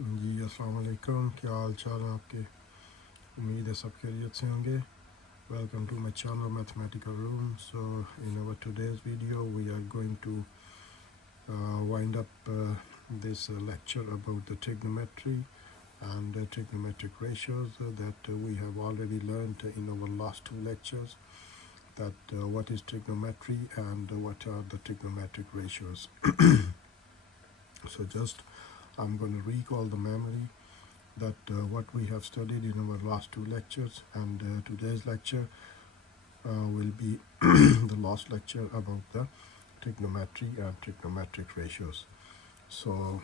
जी अस्सलाम वालेकुम, क्या हाल चाल है आपके। उम्मीद है सब खैरियत से होंगे। Welcome to my channel Mathematical Room. So in our today's video we are going to wind up this lecture about the trigonometry and trigonometric ratios that we have already learned in our last two lectures, that what is trigonometry and what are the trigonometric ratios. So just I'm going to recall the memory that what we have studied in our last two lectures, and today's lecture will be the last lecture about the trigonometry and trigonometric ratios. So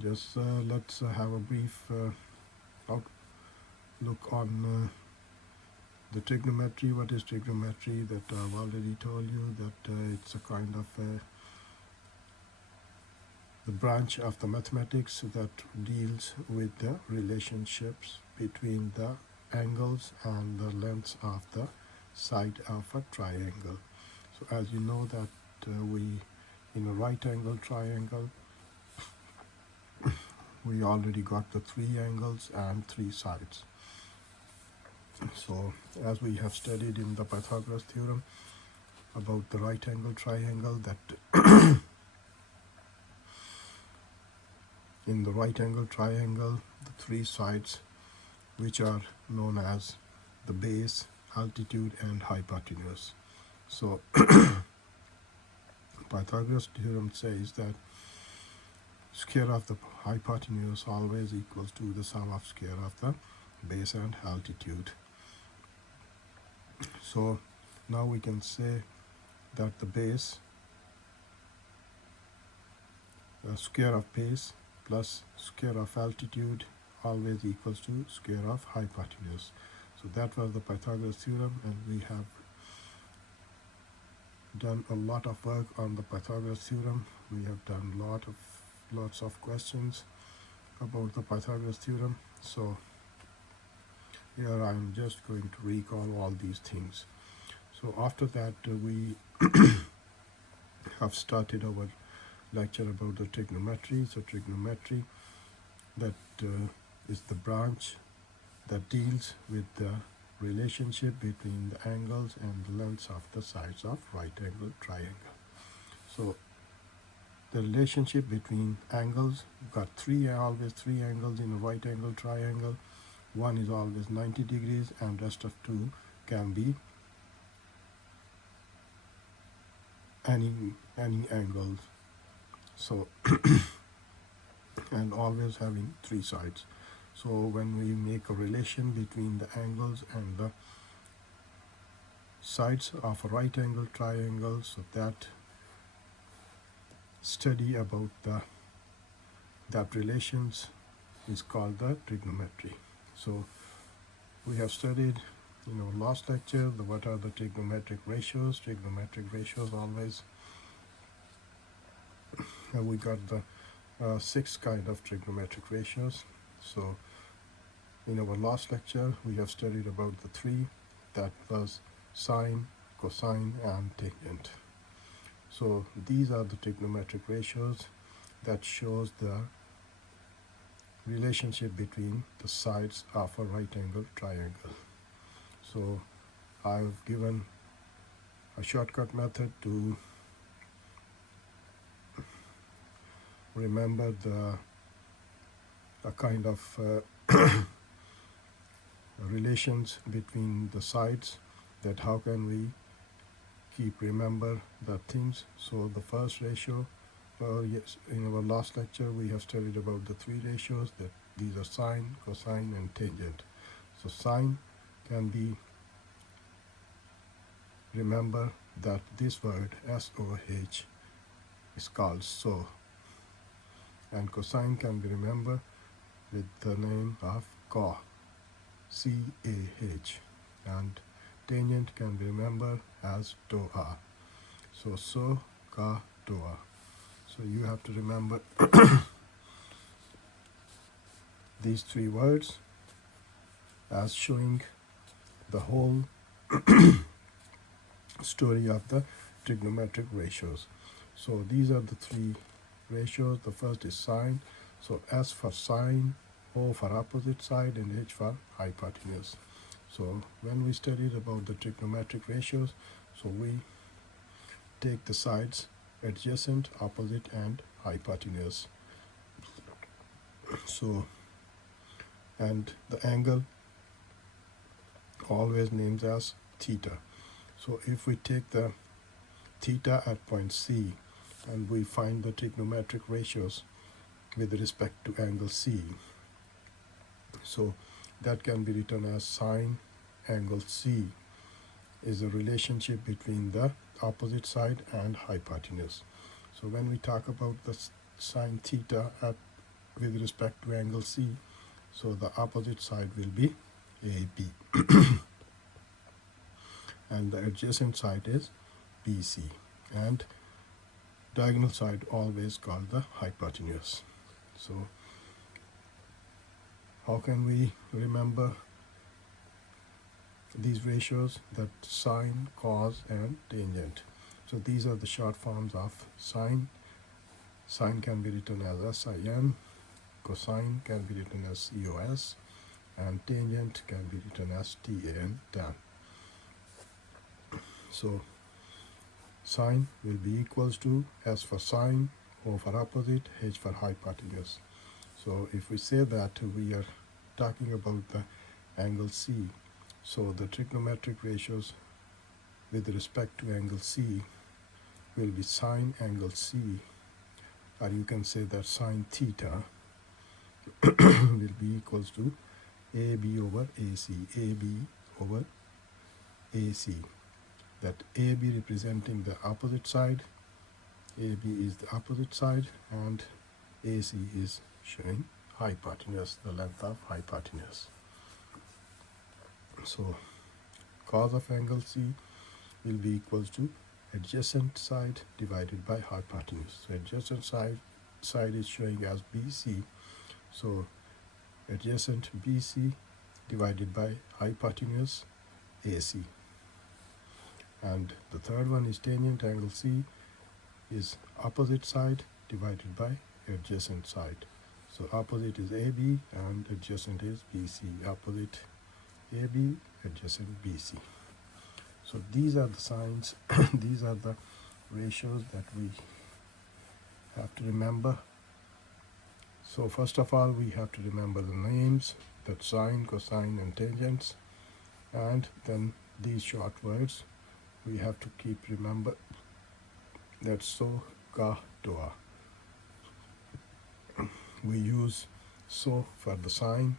just let's have a brief look on the trigonometry. What is trigonometry? That I've already told you that it's a kind of the branch of the mathematics that deals with the relationships between the angles and the lengths of the side of a triangle. So as you know that we in a right angle triangle we already got the three angles and three sides. So as we have studied in the Pythagoras theorem about the right angle triangle, that in the right angle triangle, the three sides, which are known as the base, altitude and hypotenuse. So Pythagoras theorem says that square of the hypotenuse always equals to the sum of square of the base and altitude. So now we can say that the base, square of base plus square of altitude always equals to square of hypotenuse. So that was the Pythagoras theorem, and we have done a lot of work on the Pythagoras theorem. We have done lots of questions about the Pythagoras theorem. So here I am just going to recall all these things. So after that we have started our lecture about the trigonometry. So trigonometry, that is the branch that deals with the relationship between the angles and the lengths of the sides of right angle triangle. So the relationship between angles, got always three angles in a right angle triangle. One is always 90 degrees and rest of two can be any angles. So and always having three sides. So when we make a relation between the angles and the sides of a right angle triangle, so that study about that relations is called the trigonometry. So we have studied in our last lecture what are the trigonometric ratios. Trigonometric ratios always we got the six kind of trigonometric ratios. So in our last lecture we have studied about the three, that was sine, cosine and tangent. So these are the trigonometric ratios that shows the relationship between the sides of a right angle triangle. So I've given a shortcut method to remember the kind of relations between the sides, that how can we keep remember the things. So the first ratio, yes, in our last lecture we have studied about the three ratios, that these are sine, cosine and tangent. So sine can be, remember that this word SOH is called so, and cosine can be remembered with the name of CAH, CAH, and tangent can be remembered as TOA. So CA, TOA. So you have to remember these three words as showing the whole story of the trigonometric ratios. So these are the three ratios. The first is sine. So S for sine, O for opposite side, and H for hypotenuse. So when we studied about the trigonometric ratios, so we take the sides adjacent, opposite, and hypotenuse. So, and the angle always named as theta. So if we take the theta at point C and we find the trigonometric ratios with respect to angle C, so that can be written as sine angle C is a relationship between the opposite side and hypotenuse. So when we talk about the sine theta with respect to angle C, so the opposite side will be AB and the adjacent side is BC, and diagonal side always called the hypotenuse. So how can we remember these ratios? That sine, cos, and tangent. So these are the short forms of sine. Sine can be written as sin, cosine can be written as cos, and tangent can be written as tan, tan. So sine will be equals to S for sine, O for opposite, H for hypotenuse. So if we say that we are talking about the angle C, so the trigonometric ratios with respect to angle C will be sine angle C, or you can say that sine theta will be equals to AB over AC, AB over AC. That AB representing the opposite side, AB is the opposite side, and AC is showing hypotenuse, the length of hypotenuse. So cos of angle C will be equals to adjacent side divided by hypotenuse. So adjacent side is showing as BC, so adjacent BC divided by hypotenuse AC. And the third one is tangent angle C is opposite side divided by adjacent side. So opposite is AB and adjacent is BC. Opposite AB, adjacent BC. So these are the signs, these are the ratios that we have to remember. So first of all, we have to remember the names, that sine, cosine, and tangents, and then these short words we have to keep remember. That's so, ka, toa. We use so for the sine,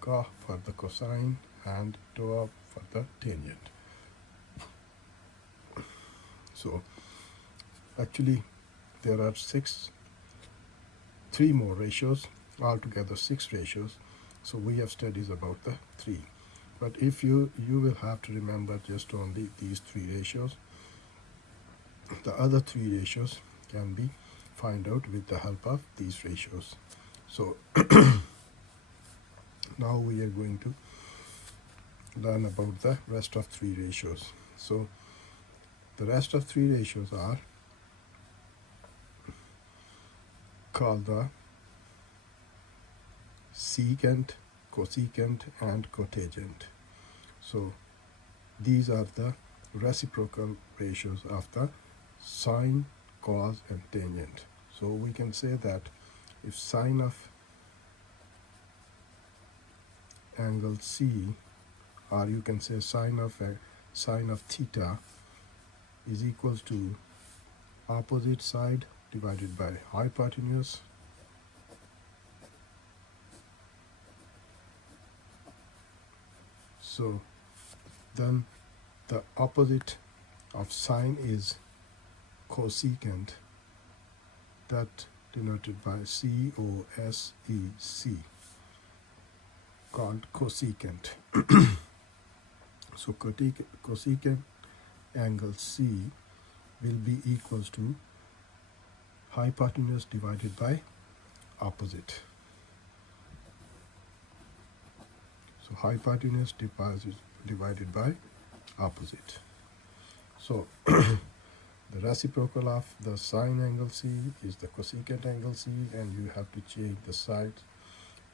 ka for the cosine, and toa for the tangent. So actually there are three more ratios, altogether 6 ratios. So we have studies about the 3. But if you will have to remember just only these 3 ratios. The other 3 ratios can be find out with the help of these ratios. So now we are going to learn about the rest of 3 ratios. So the rest of 3 ratios are called the secant, cosecant, and cotangent. So these are the reciprocal ratios of the sine, cos, and tangent. So we can say that if sine of angle C, or you can say sine of theta is equals to opposite side divided by hypotenuse, so then the opposite of sine is cosecant, that denoted by C-O-S-E-C, called cosecant. So cosecant angle C will be equals to hypotenuse divided by opposite. So hypotenuse divided by opposite. So The reciprocal of the sine angle C is the cosecant angle C, and you have to change the sides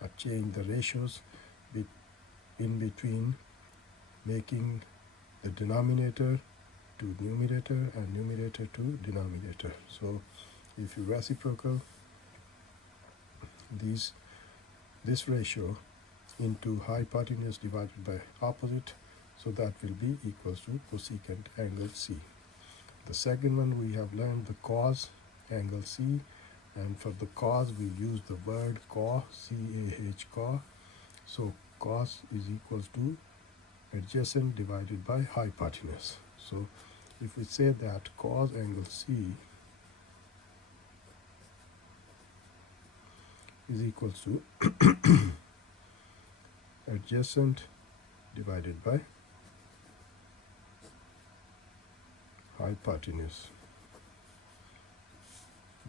or change the ratios in between, making the denominator to numerator and numerator to denominator. So if you reciprocal this ratio into hypotenuse divided by opposite, so that will be equals to cosecant angle C. The second one, we have learned the cos angle C, and for the cos we use the word cos, C-A-H, cos. So cos is equals to adjacent divided by hypotenuse. So if we say that cos angle C is equals to adjacent divided by hypotenuse,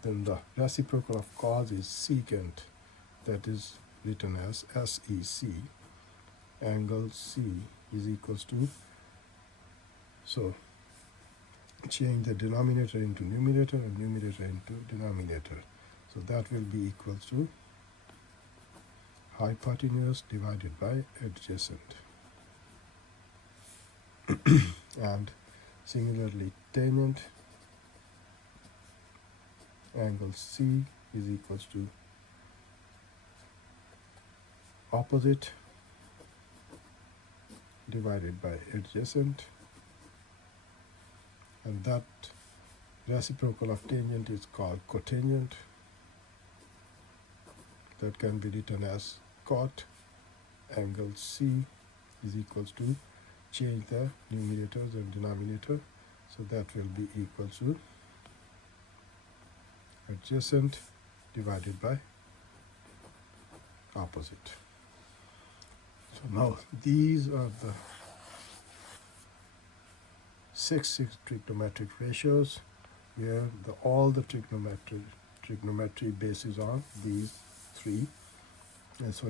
then the reciprocal of cos is secant, that is written as SEC. Angle C is equals to, so change the denominator into numerator and numerator into denominator, so that will be equals to hypotenuse divided by adjacent. And similarly, tangent angle C is equals to opposite divided by adjacent, and that reciprocal of tangent is called cotangent. That can be written as cot angle C is equals to, change the numerators and denominator, so that will be equal to adjacent divided by opposite. So now these are the six trigonometric ratios where all the trigonometry bases on these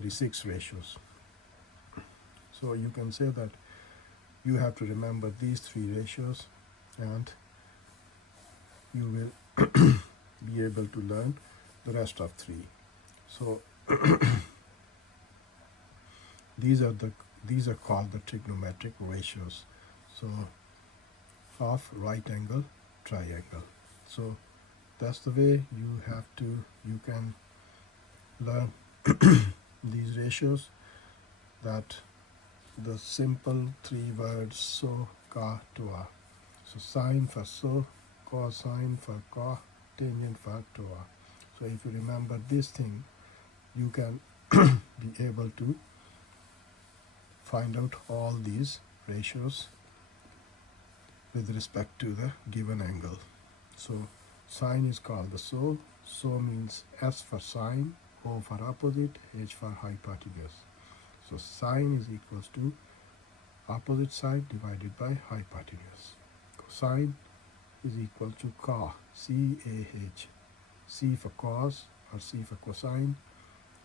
six ratios. So you can say that you have to remember these three ratios, and you will be able to learn the rest of three. So these are called the trigonometric ratios, so of right angle triangle. So that's the way you can learn these ratios, that the simple three words so, ka, toa. So sine for so, cosine for ka, tangent for toa. So if you remember this thing, you can be able to find out all these ratios with respect to the given angle. So sine is called the so means S for sine, O for opposite, H for hypotenuse. So sine is equals to opposite side divided by hypotenuse. Cosine is equal to ca, C-A-H, C for cos or C for cosine,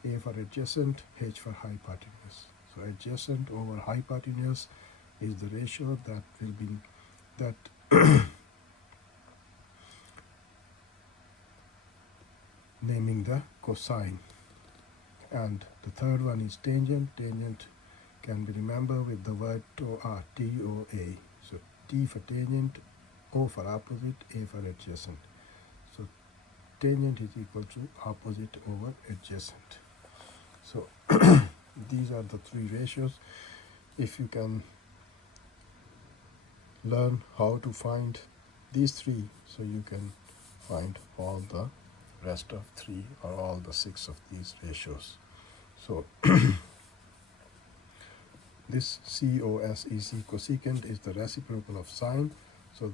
A for adjacent, H for hypotenuse. So adjacent over hypotenuse is the ratio that will be naming the cosine. And the third one is tangent. Tangent can be remembered with the word TOA, T-O-A. So T for tangent, O for opposite, A for adjacent. So tangent is equal to opposite over adjacent. So these are the three ratios. If you can learn how to find these three, so you can find all the rest of three or all the six of these ratios. So this COSEC, cosecant, is the reciprocal of sine. So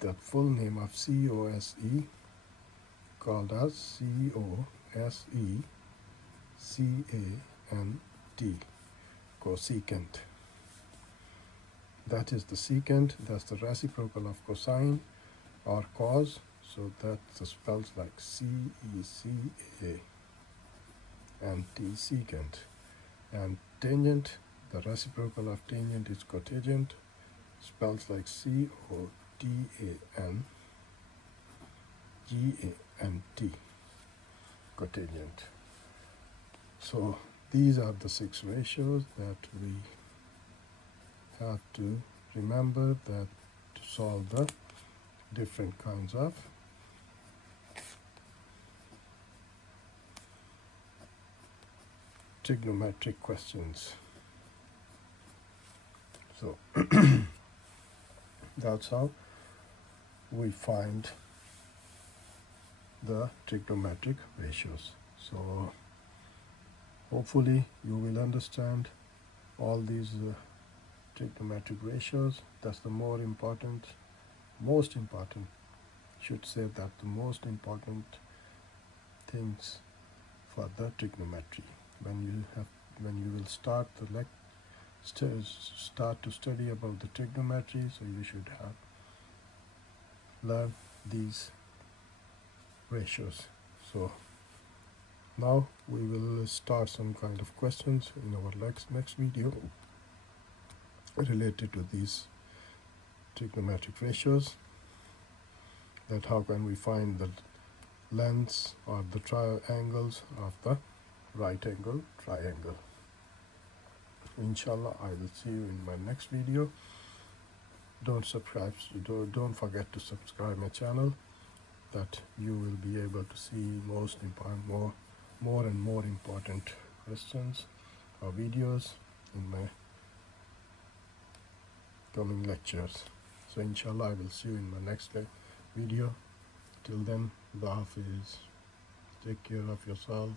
the full name of COSE called as COSE CANT, cosecant. That is the secant, that's the reciprocal of cosine or cos, so that spells like C-E-C-A, and T, secant. And tangent, the reciprocal of tangent is cotangent, spells like C-O-T-A-N, G, A, and T, cotangent. So these are the 6 ratios that we have to remember that to solve the different kinds of trigonometric questions. So that's how we find the trigonometric ratios. So hopefully you will understand all these trigonometric ratios. That's the most important, should say that the most important things for the trigonometry. When you will start to study about the trigonometry, so you should have learned these ratios. So now we will start some kind of questions in our next video related to these trigonometric ratios, that how can we find the lengths or the triangles of the right angle triangle. Inshallah, I will see you in my next video. Don't forget to subscribe my channel, that you will be able to see more and more important questions or videos in my coming lectures. So inshallah, I will see you in my next video. Till then, Allah Hafiz. Take care of yourself.